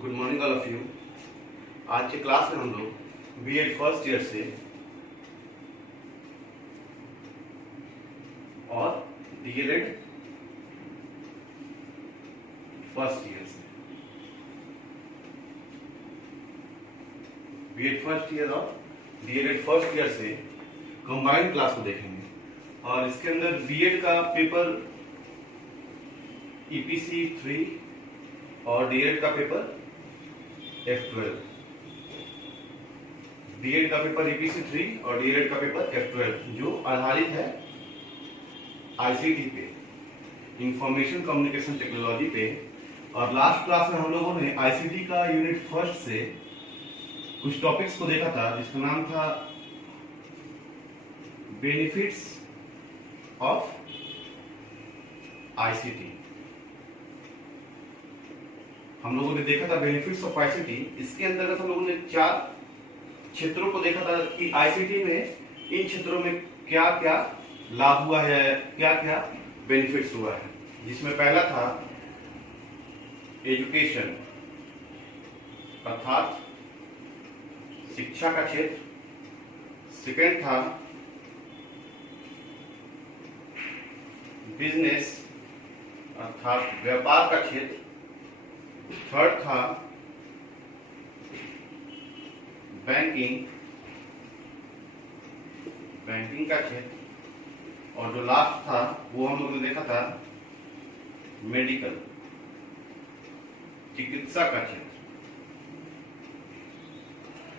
Good morning all of you. आज के class में हम लोग बीएड फर्स्ट ईयर से और डीएलएड फर्स्ट ईयर से बीएड फर्स्ट ईयर और डीएलएड फर्स्ट ईयर से कंबाइंड क्लास को देखेंगे। और इसके अंदर बीएड का पेपर ईपीसी 3 और डीएड का पेपर F12, डीएड का पेपर ईपीसी 3 और डीएड का पेपर F12 जो आधारित है आईसीटी पे, इंफॉर्मेशन कम्युनिकेशन टेक्नोलॉजी पे। और लास्ट क्लास में हम लोगों ने आईसीटी का यूनिट फर्स्ट से कुछ टॉपिक्स को देखा था जिसका नाम था बेनिफिट्स ऑफ आईसीटी। हम लोगों ने देखा था बेनिफिट्स ऑफ आईसीटी। इसके अंतर्गत हम लोगों ने 4 क्षेत्रों को देखा था कि आईसीटी में इन क्षेत्रों में क्या क्या लाभ हुआ है, क्या क्या बेनिफिट्स हुआ है। जिसमें पहला था एजुकेशन अर्थात शिक्षा का क्षेत्र, सेकेंड था बिजनेस अर्थात व्यापार का क्षेत्र, थर्ड था बैंकिंग का क्षेत्र, और जो लास्ट था वो हम लोगों ने देखा था मेडिकल चिकित्सा का क्षेत्र।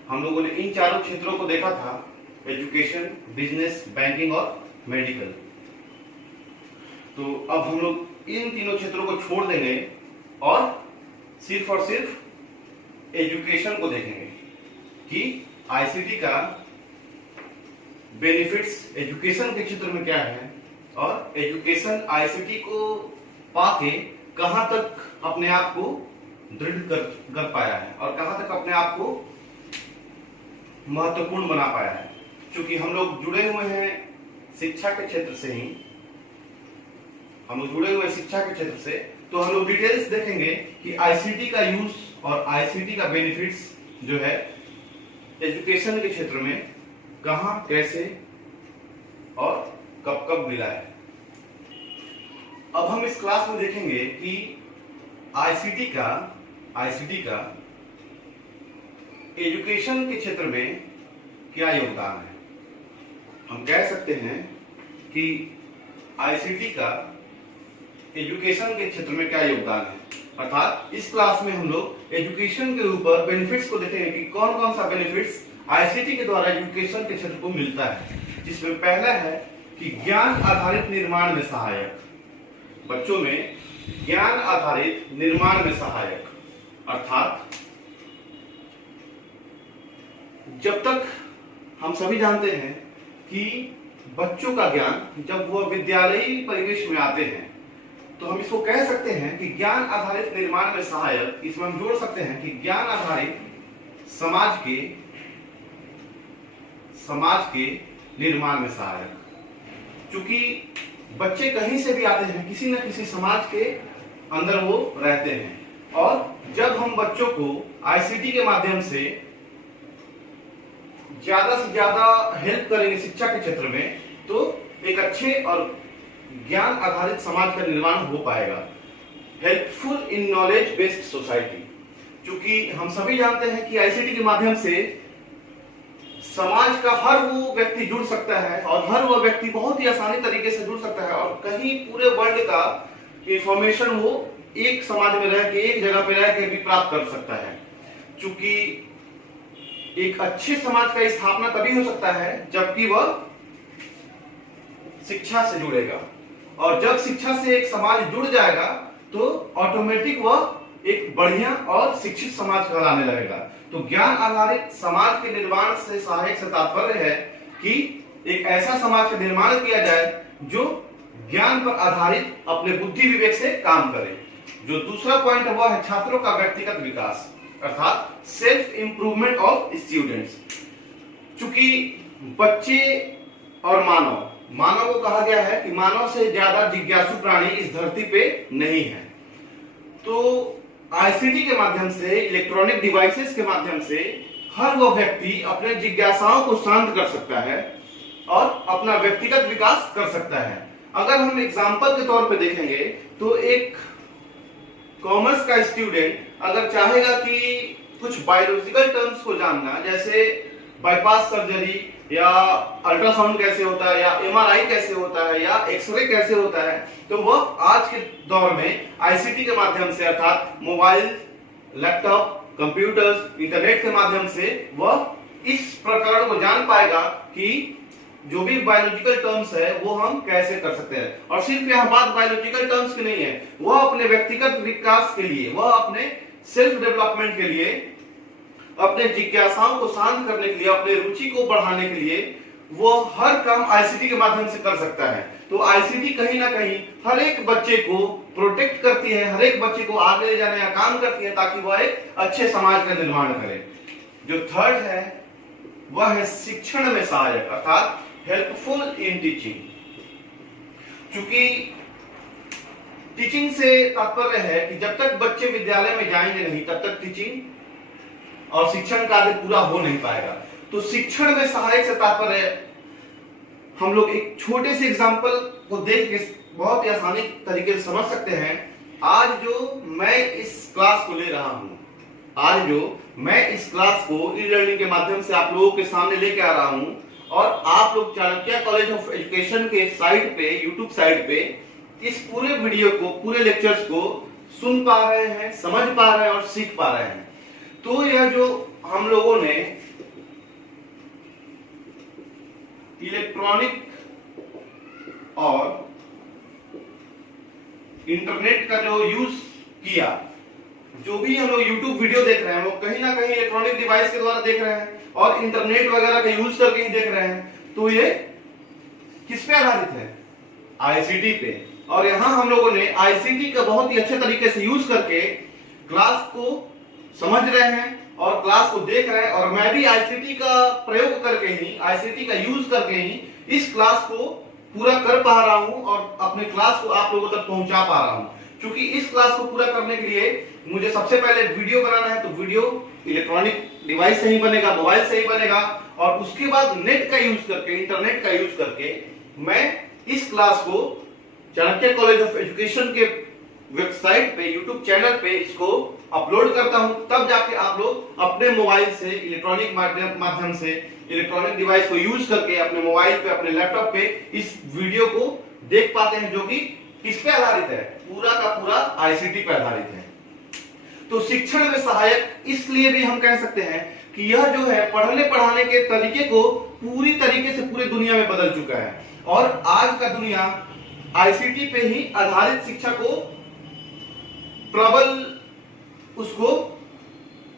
हम लोगों ने इन चारों क्षेत्रों को देखा था, एजुकेशन, बिजनेस, बैंकिंग और मेडिकल। तो अब हम लोग इन तीनों क्षेत्रों को छोड़ देंगे और सिर्फ और सिर्फ एजुकेशन को देखेंगे कि आईसीटी का बेनिफिट्स एजुकेशन के क्षेत्र में क्या है और एजुकेशन आईसीटी को पाके कहां तक अपने आप को दृढ़ कर पाया है और कहां तक अपने आप को महत्वपूर्ण बना पाया है। क्योंकि हम लोग जुड़े हुए हैं शिक्षा के क्षेत्र से ही, हम लोग जुड़े हुए हैं शिक्षा के क्षेत्र से, तो हम लोग डिटेल्स देखेंगे कि आईसीटी का यूज और आईसीटी का बेनिफिट्स जो है एजुकेशन के क्षेत्र में कहां, कैसे और कब कब मिला है। अब हम इस क्लास में देखेंगे कि आईसीटी का एजुकेशन के क्षेत्र में क्या योगदान है। हम कह सकते हैं कि आईसीटी का एजुकेशन के क्षेत्र में क्या योगदान है। अर्थात इस क्लास में हम लोग एजुकेशन के ऊपर बेनिफिट्स को देखेंगे कि कौन कौन सा बेनिफिट्स आईसीटी के द्वारा एजुकेशन के क्षेत्र को मिलता है। जिसमें पहला है कि ज्ञान आधारित निर्माण में सहायक, बच्चों में ज्ञान आधारित निर्माण में सहायक। अर्थात जब तक हम सभी जानते हैं कि बच्चों का ज्ञान जब वह विद्यालयी परिवेश में आते हैं तो हम इसको कह सकते हैं कि ज्ञान आधारित निर्माण में सहायक। इसमें हम जोड़ सकते हैं कि ज्ञान आधारित समाज के निर्माण में सहायक। क्योंकि बच्चे कहीं से भी आते हैं, किसी न किसी समाज के अंदर वो रहते हैं, और जब हम बच्चों को आईसीटी के माध्यम से ज्यादा से ज्यादा हेल्प करेंगे शिक्षा के क्षेत्र में, तो एक अच्छे और ज्ञान आधारित समाज का निर्माण हो पाएगा। Helpful in knowledge based society. क्योंकि हम सभी जानते हैं कि आईसीटी के माध्यम से समाज का हर वो व्यक्ति जुड़ सकता है और हर वो व्यक्ति बहुत ही आसानी तरीके से जुड़ सकता है और कहीं पूरे वर्ल्ड का इंफॉर्मेशन वो एक समाज में रह के, एक जगह पे रह के भी प्राप्त कर सकता है। क्योंकि एक अच्छे समाज का स्थापना तभी हो सकता है जबकि वह शिक्षा से जुड़ेगा, और जब शिक्षा से एक समाज जुड़ जाएगा तो ऑटोमेटिक वह एक बढ़िया और शिक्षित समाज कहलाने लगेगा। तो ज्ञान आधारित समाज के निर्माण से सहायक से तात्पर्य है कि एक ऐसा समाज का निर्माण किया जाए जो ज्ञान पर आधारित अपने बुद्धि विवेक से काम करे। जो दूसरा पॉइंट है वह है छात्रों का व्यक्तिगत विकास अर्थात सेल्फ इंप्रूवमेंट ऑफ स्टूडेंट्स। चूंकि बच्चे और मानव को कहा गया है कि मानव से ज्यादा जिज्ञासु प्राणी इस धरती पे नहीं है, तो आईसीटी के माध्यम से, इलेक्ट्रॉनिक डिवाइसेस के माध्यम से हर वो व्यक्ति अपने जिज्ञासाओं को शांत कर सकता है और अपना व्यक्तिगत विकास कर सकता है। अगर हम एग्जाम्पल के तौर पे देखेंगे तो एक कॉमर्स का स्टूडेंट अगर चाहेगा कि कुछ बायोलॉजिकल टर्म्स को जानना, जैसे बाईपास सर्जरी या अल्ट्रासाउंड कैसे होता है या एमआरआई कैसे होता है या एक्सरे कैसे होता है, तो वह आज के दौर में आईसीटी के माध्यम से अर्थात मोबाइल, लैपटॉप, कंप्यूटर्स, इंटरनेट के माध्यम से वह इस प्रकरण को जान पाएगा कि जो भी बायोलॉजिकल टर्म्स है वो हम कैसे कर सकते हैं। और सिर्फ यह बात बायोलॉजिकल टर्म्स की नहीं है, वह अपने व्यक्तिगत विकास के लिए, वह अपने सेल्फ डेवलपमेंट के लिए, अपने जिज्ञासाओं को शांत करने के लिए, अपने रुचि को बढ़ाने के लिए वो हर काम आईसीटी के माध्यम से कर सकता है। तो आईसीटी कहीं ना कहीं हर एक बच्चे को प्रोटेक्ट करती है, हर एक बच्चे को आगे ले जाने का काम करती है ताकि वह एक अच्छे समाज का निर्माण करे। जो थर्ड है वह है शिक्षण में सहायक अर्थात हेल्पफुल इन टीचिंग। चूंकि टीचिंग से तात्पर्य है कि जब तक बच्चे विद्यालय में जाएंगे नहीं तब तक टीचिंग और शिक्षण कार्य पूरा हो नहीं पाएगा। तो शिक्षण में सहायक से तात्पर्य हम लोग एक छोटे से एग्जांपल को देख के बहुत ही आसानी तरीके से समझ सकते हैं। आज जो मैं इस क्लास को ले रहा हूं, आज जो मैं इस क्लास को ई लर्निंग के माध्यम से आप लोगों के सामने लेके आ रहा हूं और आप लोग चाणक्य कॉलेज ऑफ एजुकेशन के साइट पे, यूट्यूब साइट पे इस पूरे वीडियो को, पूरे लेक्चर्स को सुन पा रहे हैं, समझ पा रहे हैं और सीख पा रहे हैं। तो यह जो हम लोगों ने इलेक्ट्रॉनिक और इंटरनेट का जो यूज किया, जो भी हम लोग यूट्यूब वीडियो देख रहे हैं वो कहीं ना कहीं इलेक्ट्रॉनिक डिवाइस के द्वारा देख रहे हैं और इंटरनेट वगैरह का यूज करके ही देख रहे हैं। तो ये किस पे आधारित है? आईसीटी पे। और यहां हम लोगों ने आईसीटी का बहुत ही अच्छे तरीके से यूज करके क्लास को समझ रहे हैं और क्लास को देख रहे हैं। और मैं भी आईसीटी का प्रयोग करके ही, आईसीटी का यूज करके ही इस क्लास को पूरा कर पा रहा हूं और अपने क्लास को आप लोगों तक पहुंचा पा रहा हूं। क्योंकि इस क्लास को पूरा करने के लिए मुझे सबसे पहले वीडियो बनाना है, तो वीडियो इलेक्ट्रॉनिक डिवाइस से ही बनेगा, मोबाइल से ही बनेगा। और उसके बाद नेट का यूज करके, इंटरनेट का यूज करके मैं इस क्लास को चाणक्य कॉलेज ऑफ एजुकेशन के वेबसाइट पे, यूट्यूब चैनल पे इसको अपलोड करता हूं। तब जाके आप लोग अपने मोबाइल से, इलेक्ट्रॉनिक माध्यम से, इलेक्ट्रॉनिक डिवाइस को यूज करके अपने मोबाइल पे, अपने लैपटॉप पे इस वीडियो को देख पाते हैं, जो कि किस पे आधारित है? पूरा का पूरा आईसीटी पे आधारित है। तो शिक्षण में सहायक इसलिए भी हम कह सकते हैं कि यह जो है पढ़ने पढ़ाने के तरीके को पूरी तरीके से पूरी दुनिया में बदल चुका है और आज का दुनिया आईसीटी पे ही आधारित शिक्षा को प्रबल, उसको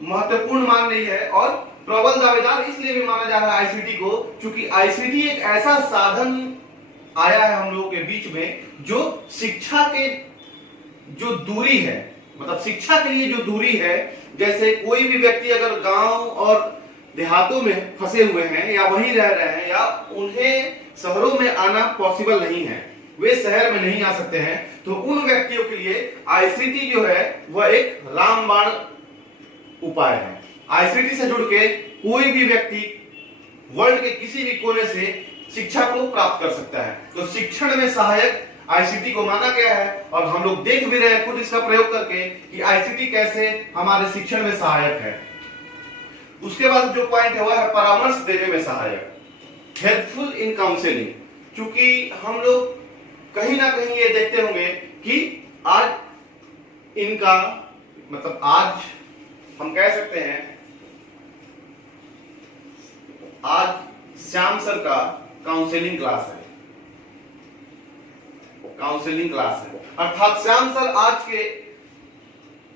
महत्वपूर्ण मान रही है। और प्रबल दावेदार इसलिए भी माना जा रहा है आईसीटी को, क्योंकि आईसीटी एक ऐसा साधन आया है हम लोगों के बीच में जो शिक्षा के जो दूरी है, मतलब शिक्षा के लिए जो दूरी है, जैसे कोई भी व्यक्ति अगर गांव और देहातों में फंसे हुए हैं या वहीं रह रहे हैं या उन्हें शहरों में आना पॉसिबल नहीं है, वे शहर में नहीं आ सकते हैं, तो उन व्यक्तियों के लिए आईसीटी जो है वह एक रामबाण उपाय है। आईसीटी से जुड़ के कोई भी व्यक्ति वर्ल्ड के किसी भी कोने से शिक्षा को प्राप्त कर सकता है। तो शिक्षण में सहायक आईसीटी को माना गया है और हम लोग देख भी रहे हैं खुद इसका प्रयोग करके कि आईसीटी कैसे हमारे शिक्षण में सहायक है। उसके बाद जो पॉइंट है वह है परामर्श देने में सहायक, हेल्पफुल इन काउंसलिंग। क्योंकि हम लोग कहीं ना कहीं ये देखते होंगे कि आज इनका, मतलब आज हम कह सकते हैं आज श्याम सर का काउंसलिंग क्लास है, काउंसलिंग क्लास है। अर्थात श्याम सर आज के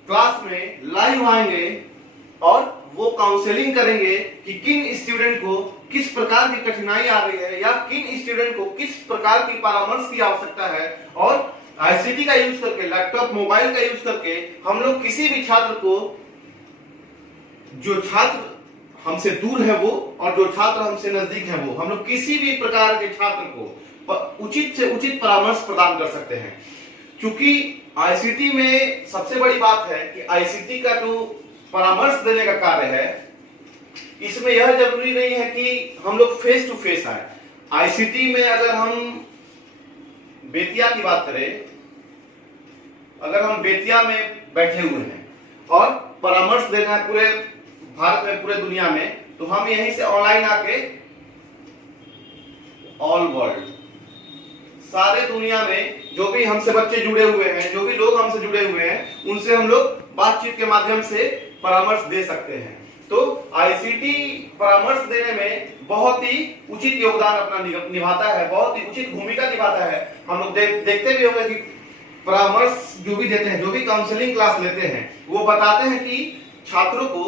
क्लास में लाइव आएंगे और वो काउंसलिंग करेंगे कि किन स्टूडेंट को किस प्रकार की कठिनाई आ रही है या किन स्टूडेंट को किस प्रकार की परामर्श की आवश्यकता है। और आईसीटी का यूज करके, लैपटॉप, मोबाइल का यूज करके हम लोग किसी भी छात्र को, जो छात्र हमसे दूर है वो और जो छात्र हमसे नजदीक है वो, हम लोग किसी भी प्रकार के छात्र को उचित से उचित परामर्श प्रदान कर सकते हैं। चूंकि आईसीटी में सबसे बड़ी बात है कि आईसीटी का जो परामर्श देने का कार्य है, इसमें यह जरूरी नहीं है कि हम लोग फेस टू फेस आए। आईसीटी में अगर हम बेतिया की बात करें, अगर हम बेतिया में बैठे हुए हैं और परामर्श देना है पूरे भारत में, पूरे दुनिया में, तो हम यहीं से ऑनलाइन आके ऑल वर्ल्ड, सारे दुनिया में जो भी हमसे बच्चे जुड़े हुए हैं, जो भी लोग हमसे जुड़े हुए हैं, उनसे हम लोग बातचीत के माध्यम से परामर्श दे सकते हैं। तो आईसीटी परामर्श देने में बहुत ही उचित योगदान अपना निभाता है, बहुत ही उचित भूमिका निभाता है। हम लोग देखते भी होंगे कि परामर्श जो भी देते हैं, जो भी काउंसलिंग क्लास लेते हैं, वो बताते हैं कि छात्रों को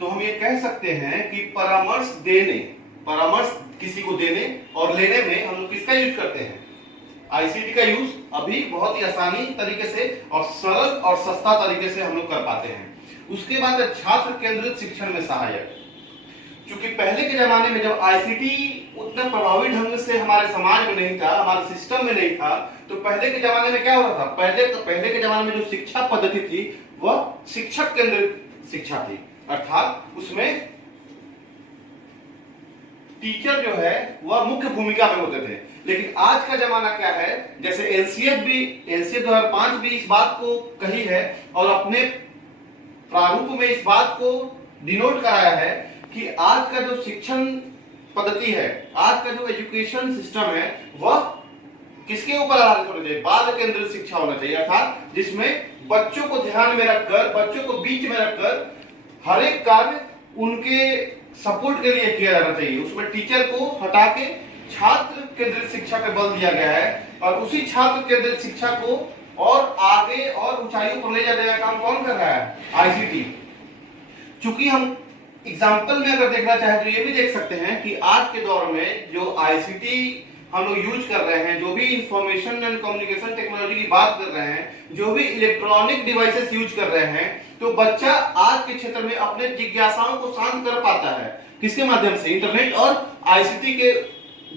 तो हम ये कह सकते हैं कि परामर्श किसी को देने और लेने में हम लोग किसका यूज करते हैं? आईसीटी का यूज अभी बहुत ही आसानी तरीके से और सरल और सस्ता तरीके से हम लोग कर पाते हैं। उसके बाद छात्र केंद्रित शिक्षण में सहायक। क्योंकि पहले के जमाने में जब आईसीटी उतना प्रभावी ढंग से हमारे समाज में नहीं था, हमारे सिस्टम में नहीं था, तो पहले के जमाने में क्या हो रहा था? पहले के जमाने में जो शिक्षा पद्धति थी वह शिक्षक केंद्रित शिक्षा थी, अर्थात उसमें टीचर जो है वह मुख्य भूमिका में होते थे। लेकिन आज का जमाना क्या है, जैसे एनसीए 2005 भी इस बात को कही है और अपने प्रारूप में इस बात को डिनोट कराया है कि आज का जो शिक्षण पद्धति है, आज का जो एजुकेशन सिस्टम है, वह किसके ऊपर आधारित होना चाहिए? बाल केंद्रित शिक्षा होना चाहिए, अर्थात जिसमें बच्चों को ध्यान में रखकर, बच्चों को बीच में रखकर हर एक कार्य उनके सपोर्ट के लिए किया जाना चाहिए। उसमें टीचर को हटा के छात्र केंद्रित शिक्षा पे बल दिया गया है और उसी छात्र केंद्रित शिक्षा को और आगे और ऊंचाइयों पर ले जाने का काम कौन कर रहा है? आईसीटी। चूंकि हम एग्जाम्पल में अगर देखना चाहें तो ये भी देख सकते हैं कि आज के दौर में जो आईसीटी हम लोग यूज कर रहे हैं, जो भी इंफॉर्मेशन एंड कम्युनिकेशन टेक्नोलॉजी की बात कर रहे हैं, जो भी इलेक्ट्रॉनिक डिवाइसेस यूज कर रहे हैं, तो बच्चा आज के क्षेत्र में अपने जिज्ञासाओं को शांत कर पाता है। किसके माध्यम से? इंटरनेट और आईसीटी के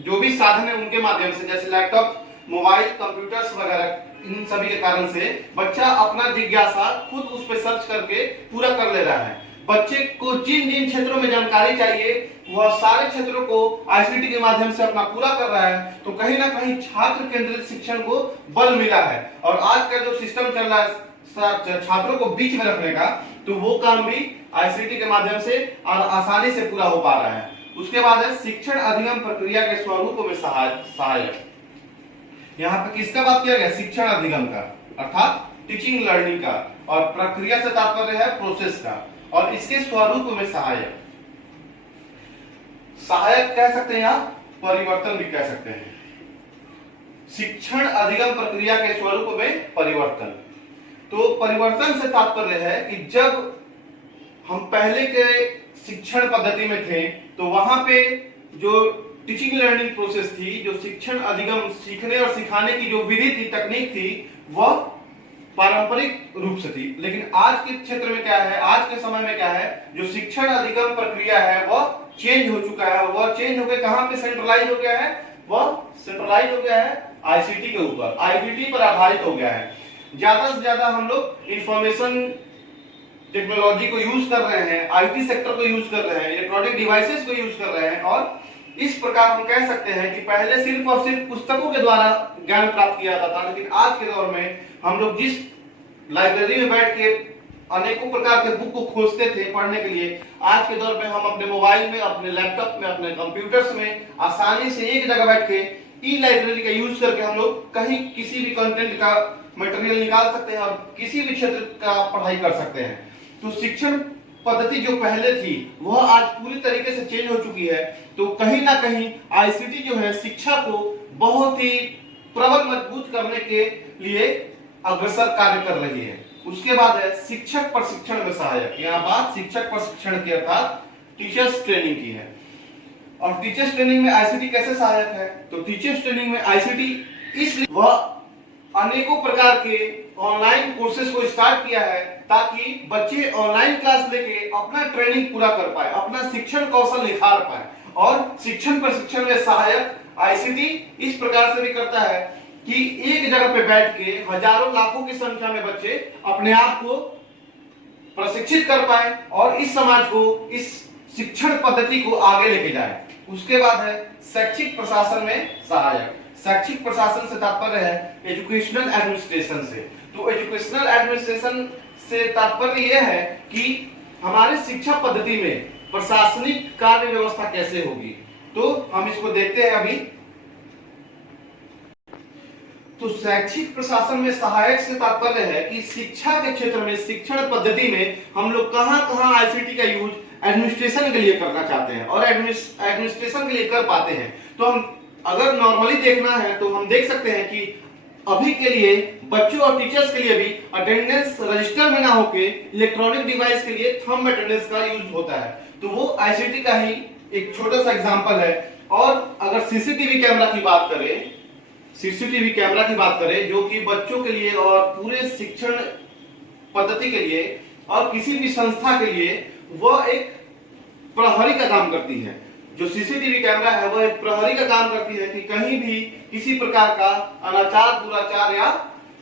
जो भी साधन है उनके माध्यम से, जैसे लैपटॉप, मोबाइल, कंप्यूटर्स वगैरह, इन सभी के कारण से बच्चा अपना जिज्ञासा खुद उस पर सर्च करके पूरा कर ले रहा है। बच्चे को जिन जिन क्षेत्रों में जानकारी चाहिए वह सारे क्षेत्रों को आईसीटी के माध्यम से अपना पूरा कर रहा है। तो कहीं ना कहीं छात्र केंद्रित शिक्षण को बल मिला है और आज का जो सिस्टम चल रहा है छात्रों को बीच में रखने का, तो वो काम भी आईसीटी के माध्यम से और आसानी से पूरा हो पा रहा है। उसके बाद है शिक्षण अधिगम प्रक्रिया के स्वरूप में सहायक। यहाँ पे किसका बात किया गया? शिक्षण अधिगम का, अर्थात टीचिंग लर्निंग का, और प्रक्रिया से तात्पर्य है प्रोसेस का, और इसके स्वरूप में सहायक कह सकते हैं या परिवर्तन भी कह सकते हैं। शिक्षण अधिगम प्रक्रिया के स्वरूप में परिवर्तन। तो परिवर्तन से तात्पर्य है कि जब हम पहले के शिक्षण पद्धति में थे तो वहां पे जो टीचिंग लर्निंग प्रोसेस थी, जो शिक्षण अधिगम सीखने और सिखाने की जो विधि थी, तकनीक थी, वह पारंपरिक रूप से थी। लेकिन आज के क्षेत्र में क्या है, आज के समय में क्या है, जो शिक्षण अधिगम प्रक्रिया है वह चेंज हो चुका है। वह चेंज होकर कहां पे सेंट्रलाइज हो गया है? वह सेंट्रलाइज हो गया है आईसीटी के ऊपर, आईसीटी पर आधारित हो गया है। ज्यादा से ज्यादा हम लोग इंफॉर्मेशन टेक्नोलॉजी को यूज कर रहे हैं, आईटी सेक्टर को यूज कर रहे हैं, इलेक्ट्रॉनिक डिवाइसेस को यूज कर रहे हैं, और इस प्रकार हम कह सकते हैं कि पहले सिर्फ और सिर्फ पुस्तकों के द्वारा ज्ञान प्राप्त किया जाता था। लेकिन आज के दौर में हम लोग जिस लाइब्रेरी में बैठ के अनेकों प्रकार के बुक को खोजते थे पढ़ने के लिए, आज के दौर में हम अपने मोबाइल में, अपने लैपटॉप में, अपने कंप्यूटर्स में आसानी से एक जगह बैठ के ई लाइब्रेरी का यूज करके हम लोग कहीं किसी भी कंटेंट का मटेरियल निकाल सकते हैं और किसी भी क्षेत्र का पढ़ाई कर सकते हैं। तो शिक्षण पद्धति जो पहले थी वह आज पूरी तरीके से चेंज हो चुकी है। तो कहीं ना कहीं आईसीटी जो है शिक्षा को बहुत ही प्रबल मजबूत करने के लिए अग्रसर कार्य कर रही है। उसके बाद है शिक्षक प्रशिक्षण में सहायक। यहाँ बात शिक्षक प्रशिक्षण की अर्थात टीचर्स ट्रेनिंग की है। और टीचर्स ट्रेनिंग में आईसीटी कैसे सहायक है? तो टीचर्स ट्रेनिंग में आईसीटी इसलिए वह अनेकों प्रकार के ऑनलाइन कोर्सेज को स्टार्ट किया है ताकि बच्चे ऑनलाइन क्लास लेके अपना ट्रेनिंग पूरा कर पाए, अपना शिक्षण कौशल निखार पाए। और शिक्षण प्रशिक्षण में सहायक आईसीटी इस प्रकार से भी करता है कि एक जगह पे बैठ के हजारों लाखों की संख्या में बच्चे अपने आप को प्रशिक्षित कर पाए और इस समाज को, इस शिक्षण पद्धति को आगे लेके जाए। उसके बाद है शैक्षिक प्रशासन में सहायक। शैक्षिक प्रशासन से तात्पर्य है एजुकेशनल एडमिनिस्ट्रेशन से। तो एजुकेशनल एडमिनिस्ट्रेशन से तात्पर्य यह है कि हमारे शिक्षा पद्धति में प्रशासनिक कार्य व्यवस्था कैसे होगी। तो हम इसको देखते हैं अभी। तो शैक्षिक प्रशासन में सहायक से तात्पर्य है कि शिक्षा के क्षेत्र में, शिक्षण पद्धति में हम लोग कहां आईसीटी का यूज एडमिनिस्ट्रेशन के लिए करना चाहते हैं और एडमिनिस्ट्रेशन के लिए कर पाते हैं। तो हम अगर नॉर्मली देखना है तो हम देख सकते हैं कि अभी के लिए बच्चों और टीचर्स के लिए भी अटेंडेंस रजिस्टर में ना होके इलेक्ट्रॉनिक डिवाइस के लिए थंब अटेंडेंस का यूज होता है। तो वो आईसीटी का ही एक छोटा सा एग्जांपल है। और अगर सीसीटीवी कैमरा की बात करें, सीसीटीवी कैमरा की बात करें जो कि बच्चों के लिए और पूरे शिक्षण पद्धति के लिए और किसी भी संस्था के लिए वह एक प्रहरी का काम करती है। जो सीसीटीवी कैमरा है वह एक प्रहरी का काम करती है कि कहीं भी किसी प्रकार का अनाचार, दुराचार या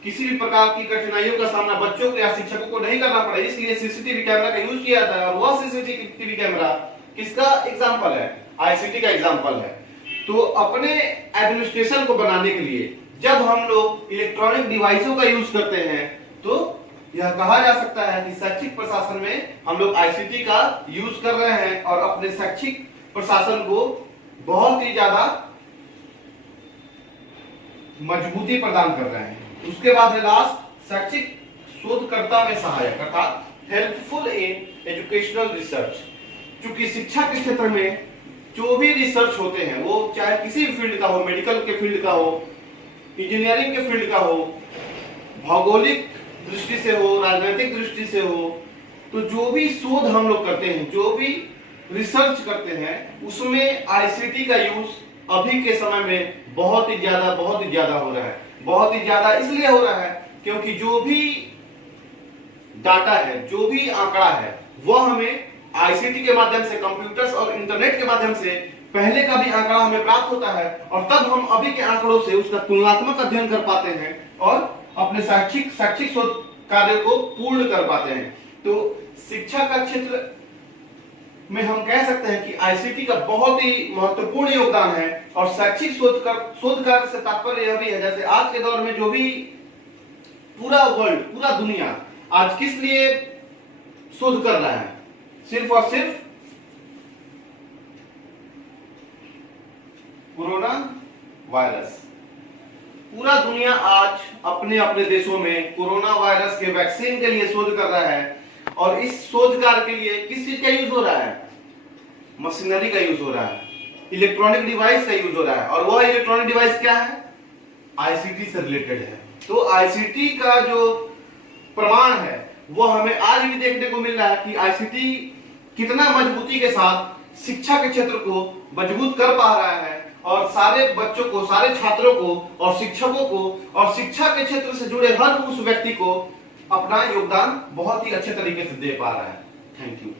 किसी भी प्रकार की कठिनाइयों का सामना बच्चों को या शिक्षकों को नहीं करना पड़े, इसलिए सीसीटीवी कैमरा का यूज किया जाता है। और वह सीसीटीवी कैमरा किसका एग्जाम्पल है? आईसीटी का एग्जाम्पल है। तो अपने एडमिनिस्ट्रेशन को बनाने के लिए जब हम लोग इलेक्ट्रॉनिक डिवाइसों का यूज करते हैं तो यह कहा जा सकता है कि शैक्षिक प्रशासन में हम लोग आईसीटी का यूज कर रहे हैं और अपने शैक्षिक प्रशासन को बहुत ही ज्यादा मजबूती प्रदान कर रहे हैं। उसके बाद है लास्ट शैक्षिक शोधकर्ता में सहायक अर्थात हेल्पफुल इन एजुकेशनल रिसर्च। क्योंकि शिक्षा के क्षेत्र में जो भी रिसर्च होते हैं वो चाहे किसी भी फील्ड का हो, मेडिकल के फील्ड का हो, इंजीनियरिंग के फील्ड का हो, भौगोलिक दृष्टि से हो, राजनीतिक दृष्टि से हो, तो जो भी शोध हम लोग करते हैं, जो भी रिसर्च करते हैं, उसमें आईसीटी का यूज अभी के समय में बहुत ही ज्यादा हो रहा है। बहुत ही ज्यादा इसलिए हो रहा है क्योंकि जो भी डाटा है, जो भी आंकड़ा है, वह हमें आईसीटी के माध्यम से, कंप्यूटर्स और इंटरनेट के माध्यम से पहले का भी आंकड़ा हमें प्राप्त होता है और तब हम अभी के आंकड़ों से उसका तुलनात्मक अध्ययन कर पाते हैं और अपने शैक्षिक शोध कार्य को पूर्ण कर पाते हैं। तो शिक्षा का क्षेत्र में हम कह सकते हैं कि आईसीटी का बहुत ही महत्वपूर्ण योगदान है। और शैक्षिक शोध कार्य से तात्पर्य यह भी है, जैसे आज के दौर में जो भी पूरा वर्ल्ड, पूरा दुनिया आज किस लिए शोध कर रहा है? सिर्फ और सिर्फ कोरोना वायरस। पूरा दुनिया आज अपने अपने देशों में कोरोना वायरस के वैक्सीन के लिए शोध कर रहा है और इस शोध कार्य के लिए किस चीज का यूज हो रहा है? मशीनरी का यूज हो रहा है, इलेक्ट्रॉनिक डिवाइस का यूज हो रहा है। और वह इलेक्ट्रॉनिक डिवाइस क्या है? आईसीटी से रिलेटेड है। तो आईसीटी का जो प्रमाण है वो हमें आज भी देखने को मिल रहा है कि आईसीटी कितना मजबूती के साथ शिक्षा के क्षेत्र को मजबूत कर पा रहा है और सारे बच्चों को, सारे छात्रों को और शिक्षकों को और शिक्षा के क्षेत्र से जुड़े हर उस व्यक्ति को अपना योगदान बहुत ही अच्छे तरीके से दे पा रहा है। Thank you.